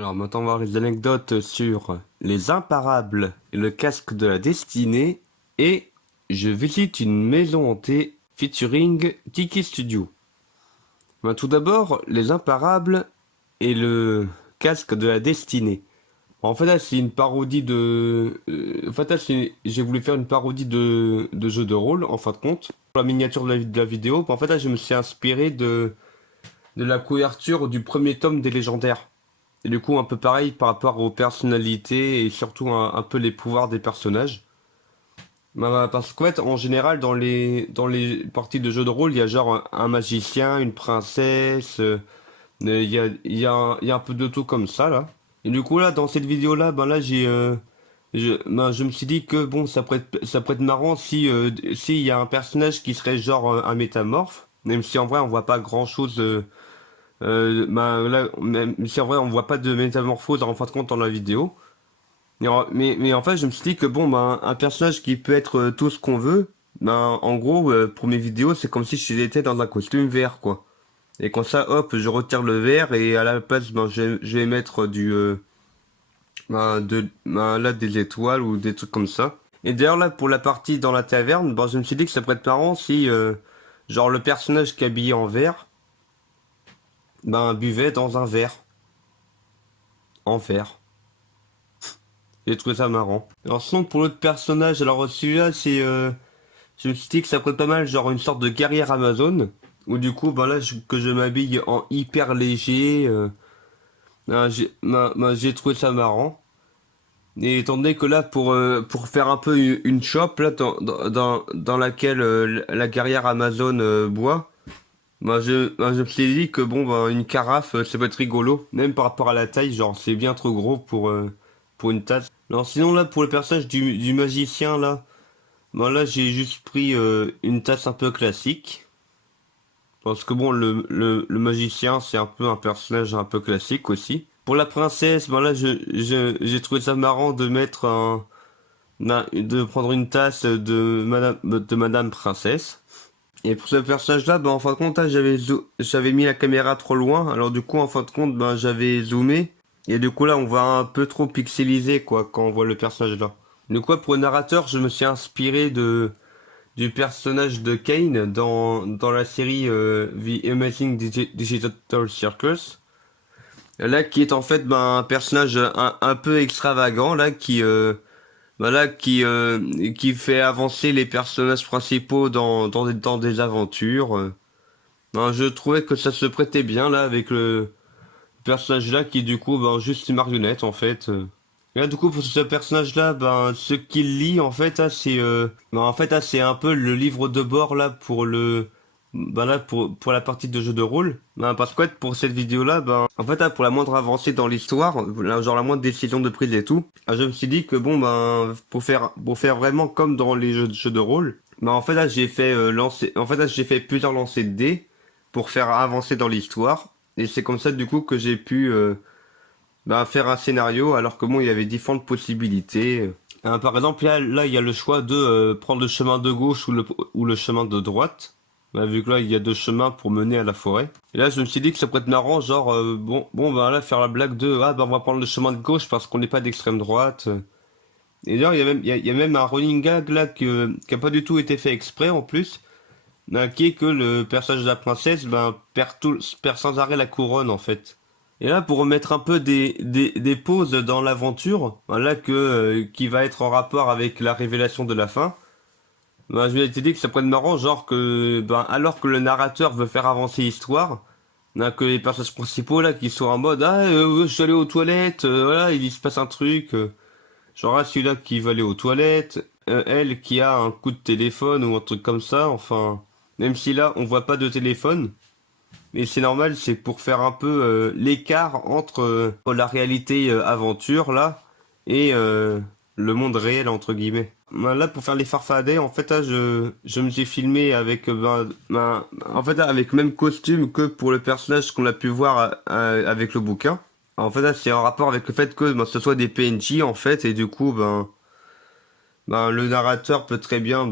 Alors maintenant on va voir les anecdotes sur les imparables et le casque de la destinée et je visite une maison hantée featuring Kiki Studio. Tout d'abord, les imparables et le casque de la destinée. En fait là c'est une parodie en fait là j'ai voulu faire une parodie de jeu de rôle en fin de compte. Pour la miniature de la vidéo, en fait là je me suis inspiré de la couverture du premier tome des légendaires. Et du coup, un peu pareil par rapport aux personnalités et surtout un peu les pouvoirs des personnages. Parce qu'en fait, en général, dans les parties de jeux de rôle, il y a genre un magicien, une princesse, il y a un peu de tout comme ça, là. Et du coup, là, dans cette vidéo-là, je me suis dit que bon, ça pourrait être marrant s'il y a un personnage qui serait genre un métamorphe. Même si en vrai, on voit pas grand-chose. Là, même si en vrai on voit pas de métamorphose en fin de compte dans la vidéo. Mais en fait je me suis dit que bon un personnage qui peut être tout ce qu'on veut, en gros pour mes vidéos c'est comme si j'étais dans un costume vert quoi. Et comme ça hop je retire le vert et à la place je vais mettre là des étoiles ou des trucs comme ça. Et d'ailleurs là pour la partie dans la taverne, je me suis dit que ça pourrait être marrant si genre le personnage qui est habillé en vert buvait dans un verre en vert. J'ai trouvé ça marrant. Alors sinon pour l'autre personnage, alors celui-là je me suis dit que ça pourrait être pas mal, genre une sorte de guerrière Amazon. Où du coup, que je m'habille en hyper léger. J'ai trouvé ça marrant. Et étant donné que là, pour faire un peu une shop, là, dans laquelle la guerrière Amazon boit, je me suis dit que bon, une carafe, ça peut être rigolo. Même par rapport à la taille, genre, c'est bien trop gros pour une tasse. Alors sinon, là, pour le personnage du magicien, là, là, j'ai juste pris une tasse un peu classique. Parce que bon, le magicien, c'est un peu un personnage un peu classique aussi. Pour la princesse, là, j'ai trouvé ça marrant de mettre de prendre une tasse de Madame Princesse. Et pour ce personnage-là, en fin de compte, là, j'avais mis la caméra trop loin. Alors du coup, en fin de compte, j'avais zoomé. Et du coup, là, on voit un peu trop pixelisé, quoi, quand on voit le personnage là. Du coup, pour le narrateur, je me suis inspiré du personnage de Kane dans la série The Amazing Digital Circus. Là, qui est en fait un personnage un peu extravagant, là, qui fait avancer les personnages principaux dans des aventures. Je trouvais que ça se prêtait bien là avec le personnage là qui du coup juste une marionnette en fait. Et là du coup pour ce personnage là ce qu'il lit en fait c'est un peu le livre de bord là pour pour la partie de jeu de rôle. Parce qu'en fait pour cette vidéo là pour la moindre avancée dans l'histoire, genre la moindre décision de prise et tout, je me suis dit que bon pour faire vraiment comme dans les jeux de rôle, en fait là j'ai fait plusieurs lancers de dés pour faire avancer dans l'histoire. Et c'est comme ça du coup que j'ai pu faire un scénario alors que bon il y avait différentes possibilités. Par exemple là il y a le choix de prendre le chemin de gauche ou le chemin de droite. Vu que là il y a deux chemins pour mener à la forêt. Et là je me suis dit que ça pourrait être marrant genre là faire la blague de on va prendre le chemin de gauche parce qu'on n'est pas d'extrême droite. Et d'ailleurs il y a même un running gag là qui a pas du tout été fait exprès en plus. Qui est que le personnage de la princesse perd sans arrêt la couronne en fait. Et là pour remettre un peu des pauses dans l'aventure, qui va être en rapport avec la révélation de la fin, je lui ai dit que ça pourrait être marrant genre que alors que le narrateur veut faire avancer l'histoire, que les personnages principaux là qui sont en mode je suis allé aux toilettes, voilà il se passe un truc, genre celui-là qui va aller aux toilettes, elle qui a un coup de téléphone ou un truc comme ça, enfin. Même si là, on voit pas de téléphone, mais c'est normal, c'est pour faire un peu l'écart entre la réalité aventure là et le monde réel entre guillemets. Là, pour faire les farfadets, en fait, là, je me suis filmé avec en fait, là, avec le même costume que pour le personnage qu'on a pu voir avec le bouquin. En fait, là, c'est en rapport avec le fait que ce soit des PNJ en fait, et du coup, le narrateur peut très bien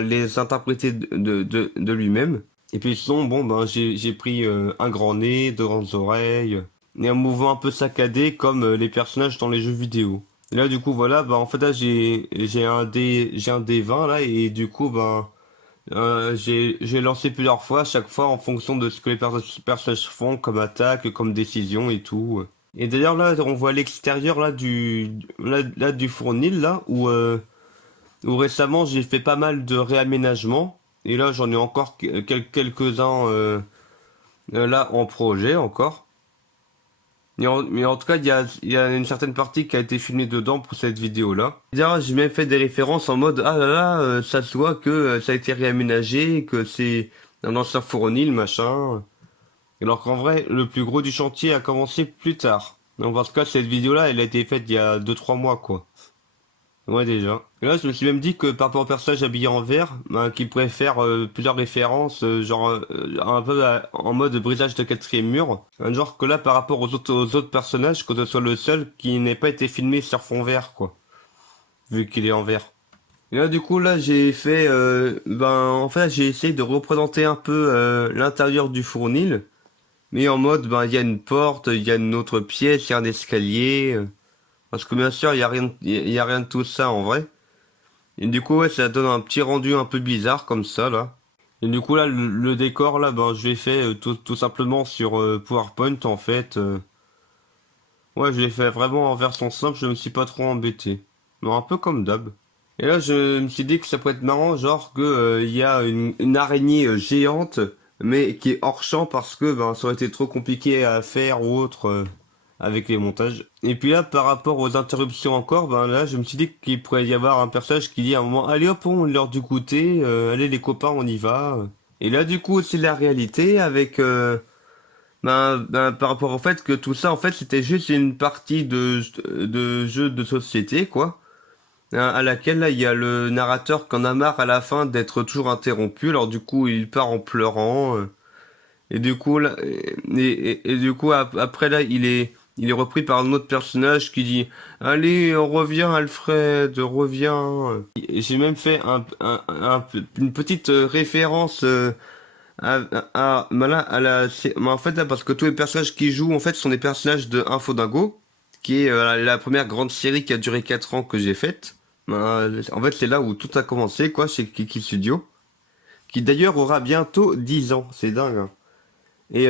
les interpréter de lui-même. Et puis sinon, j'ai pris un grand nez, deux grandes oreilles. et un mouvement un peu saccadé comme les personnages dans les jeux vidéo. Et là du coup voilà, bah en fait là j'ai un D20 là et du coup j'ai lancé plusieurs fois, à chaque fois en fonction de ce que les personnages font comme attaque, comme décision et tout. Et d'ailleurs là on voit l'extérieur là là du fournil là où récemment j'ai fait pas mal de réaménagements et là j'en ai encore quelques-uns là en projet encore. Mais en tout cas, il y a une certaine partie qui a été filmée dedans pour cette vidéo-là. D'ailleurs, j'ai même fait des références en mode, ah là là, ça se voit que ça a été réaménagé, que c'est un ancien fournil, machin. Alors qu'en vrai, le plus gros du chantier a commencé plus tard. Donc, parce que cette vidéo-là, elle a été faite il y a 2 3 mois, quoi. Ouais, déjà. Et là, je me suis même dit que par rapport au personnage habillé en vert, ben, qui pourrait faire plusieurs références, un peu en mode brisage de quatrième mur. Un genre que là, par rapport aux autres personnages, que ce soit le seul qui n'ait pas été filmé sur fond vert, quoi. Vu qu'il est en vert. Et là, du coup, là, j'ai fait, en fait, j'ai essayé de représenter un peu l'intérieur du fournil. Mais en mode, ben, il y a une porte, il y a une autre pièce, il y a un escalier. Parce que bien sûr, il y a rien de tout ça en vrai. Et du coup, ouais, ça donne un petit rendu un peu bizarre comme ça, là. Et du coup, là, le décor, là, ben, je l'ai fait tout simplement sur PowerPoint, en fait. Ouais, je l'ai fait vraiment en version simple, je me suis pas trop embêté. Non, un peu comme d'hab. Et là, je me suis dit que ça pourrait être marrant, genre que il y a une araignée géante, mais qui est hors champ parce que ben, ça aurait été trop compliqué à faire ou autre avec les montages. Et puis là, par rapport aux interruptions encore, ben là, je me suis dit qu'il pourrait y avoir un personnage qui dit à un moment, allez hop, on l'heure du goûter, allez les copains, on y va. Et là, du coup, c'est la réalité avec par rapport au fait que tout ça, en fait, c'était juste une partie de jeu de société, quoi. À laquelle là il y a le narrateur qui en a marre à la fin d'être toujours interrompu, alors du coup il part en pleurant et du coup là et du coup après là il est repris par un autre personnage qui dit allez reviens Alfred reviens. Et j'ai même fait une petite référence à la mais en fait là parce que tous les personnages qui jouent en fait sont des personnages de Infodingo qui est la première grande série qui a duré 4 ans que j'ai faite. En fait, c'est là où tout a commencé, quoi, chez Kiki Studio, qui d'ailleurs aura bientôt 10 ans, c'est dingue, hein. Et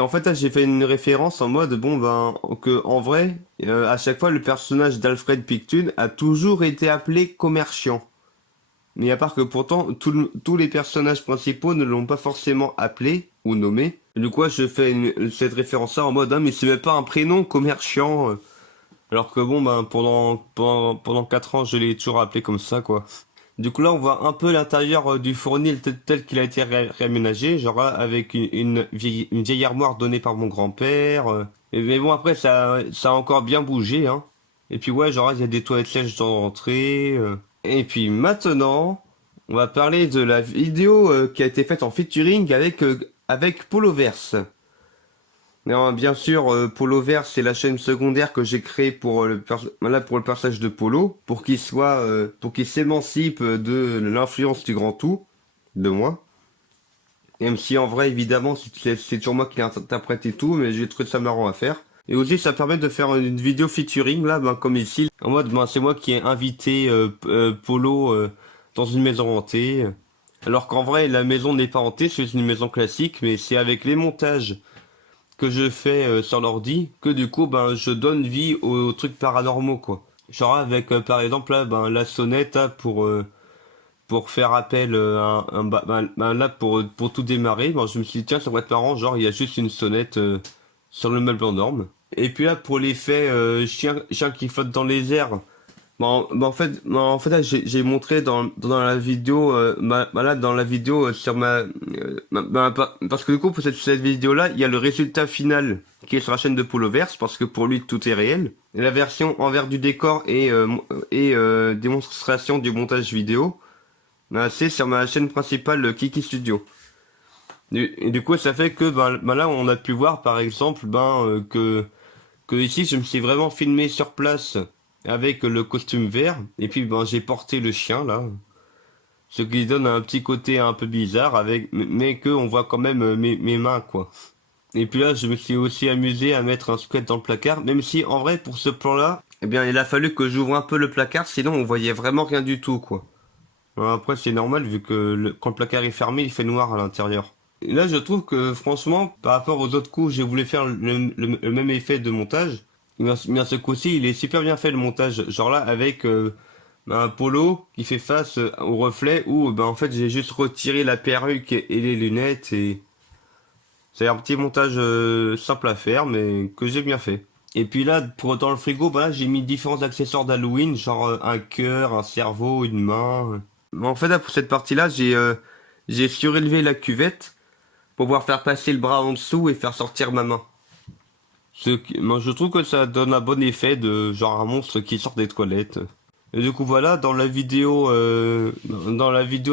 en fait, là, j'ai fait une référence en mode, bon, ben, que en vrai, à chaque fois, le personnage d'Alfred Pictune a toujours été appelé commerciant. Mais à part que pourtant, tous les personnages principaux ne l'ont pas forcément appelé ou nommé. Et du coup, je fais cette référence-là en mode, ah, mais c'est même pas un prénom commerciant. Alors que bon, ben, pendant 4 ans, je l'ai toujours appelé comme ça, quoi. Du coup, là, on voit un peu l'intérieur du fournil tel qu'il a été réaménagé, genre là, avec une vieille armoire donnée par mon grand-père. Mais bon, après, ça a encore bien bougé, hein. Et puis, ouais, genre, il y a des toilettes sèches dans l'entrée. Et puis, maintenant, on va parler de la vidéo qui a été faite en featuring avec Poloverse. Non, bien sûr, Polo Vert, c'est la chaîne secondaire que j'ai créée pour là, pour le personnage de Polo, pour qu'il s'émancipe de l'influence du grand tout, de moi. Même si en vrai, évidemment, c'est toujours moi qui interprète et tout, mais j'ai trouvé ça marrant à faire. Et aussi, ça permet de faire une vidéo featuring, là, ben, comme ici, en mode, ben, c'est moi qui ai invité Polo dans une maison hantée. Alors qu'en vrai, la maison n'est pas hantée, c'est une maison classique, mais c'est avec les montages que je fais sur l'ordi que du coup ben je donne vie aux trucs paranormaux quoi. Genre avec par exemple là ben la sonnette là, pour faire appel à là pour tout démarrer, ben je me suis dit tiens ça pourrait être marrant genre il y a juste une sonnette sur le meuble en norme. Et puis là pour l'effet chien qui flotte dans les airs. En fait, là, j'ai montré dans la vidéo, là, dans la vidéo sur parce que du coup, pour cette vidéo-là, il y a le résultat final qui est sur la chaîne de Poloverse, parce que pour lui, tout est réel. Et la version envers du décor et démonstration du montage vidéo, c'est sur ma chaîne principale Kiki Studio. Et du coup, ça fait que, là, on a pu voir, par exemple, que ici je me suis vraiment filmé sur place avec le costume vert et puis ben j'ai porté le chien là, ce qui donne un petit côté un peu bizarre avec mais que on voit quand même mes mains quoi. Et puis là, je me suis aussi amusé à mettre un squelette dans le placard, même si en vrai, pour ce plan-là, eh bien, il a fallu que j'ouvre un peu le placard, sinon on voyait vraiment rien du tout, quoi. Alors après, c'est normal, vu que quand le placard est fermé, il fait noir à l'intérieur. Et là, je trouve que, franchement, par rapport aux autres coups, j'ai voulu faire le même effet de montage. Mais à ce coup-ci, il est super bien fait, le montage. Genre là, avec un polo qui fait face au reflet, où, ben, en fait, j'ai juste retiré la perruque et les lunettes, et c'est un petit montage simple à faire, mais que j'ai bien fait. Et puis là, pour dans le frigo, bah là, j'ai mis différents accessoires d'Halloween, genre un cœur, un cerveau, une main. Mais en fait, là, pour cette partie-là, j'ai surélevé la cuvette pour pouvoir faire passer le bras en dessous et faire sortir ma main. Moi, je trouve que ça donne un bon effet de genre un monstre qui sort des toilettes. Et du coup, voilà, dans la vidéo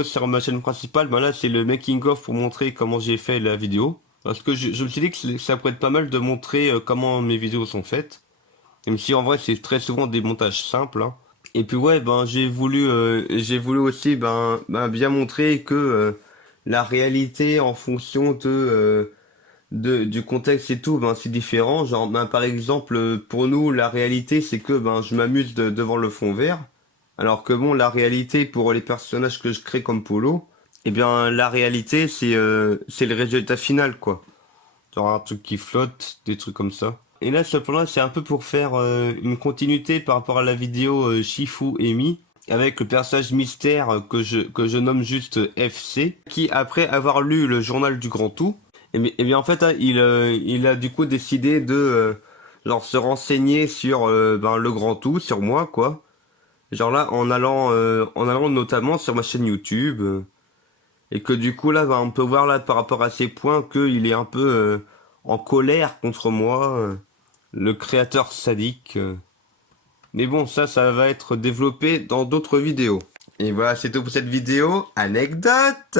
sur ma chaîne principale, bah là, c'est le making of pour montrer comment j'ai fait la vidéo. Parce que je me suis dit que ça pourrait être pas mal de montrer comment mes vidéos sont faites. Même si en vrai, c'est très souvent des montages simples, hein. Et puis ouais, ben j'ai voulu aussi bien montrer que la réalité en fonction du contexte et tout, ben c'est différent. Genre ben par exemple pour nous la réalité c'est que ben je m'amuse devant le fond vert, alors que bon la réalité pour les personnages que je crée comme Polo, eh bien la réalité c'est le résultat final quoi. Genre un truc qui flotte, des trucs comme ça. Et là, ce plan-là, c'est un peu pour faire une continuité par rapport à la vidéo Shifu et Mi, avec le personnage mystère que je nomme juste FC, qui, après avoir lu le journal du Grand Tout, et bien en fait, hein, il a du coup décidé de genre se renseigner sur ben, le Grand Tout, sur moi, quoi. Genre là, en allant notamment sur ma chaîne YouTube. Et que du coup là, bah, on peut voir là par rapport à ces points qu'il est un peu en colère contre moi, le créateur sadique. Mais bon, ça va être développé dans d'autres vidéos. Et voilà, c'est tout pour cette vidéo. Anecdote!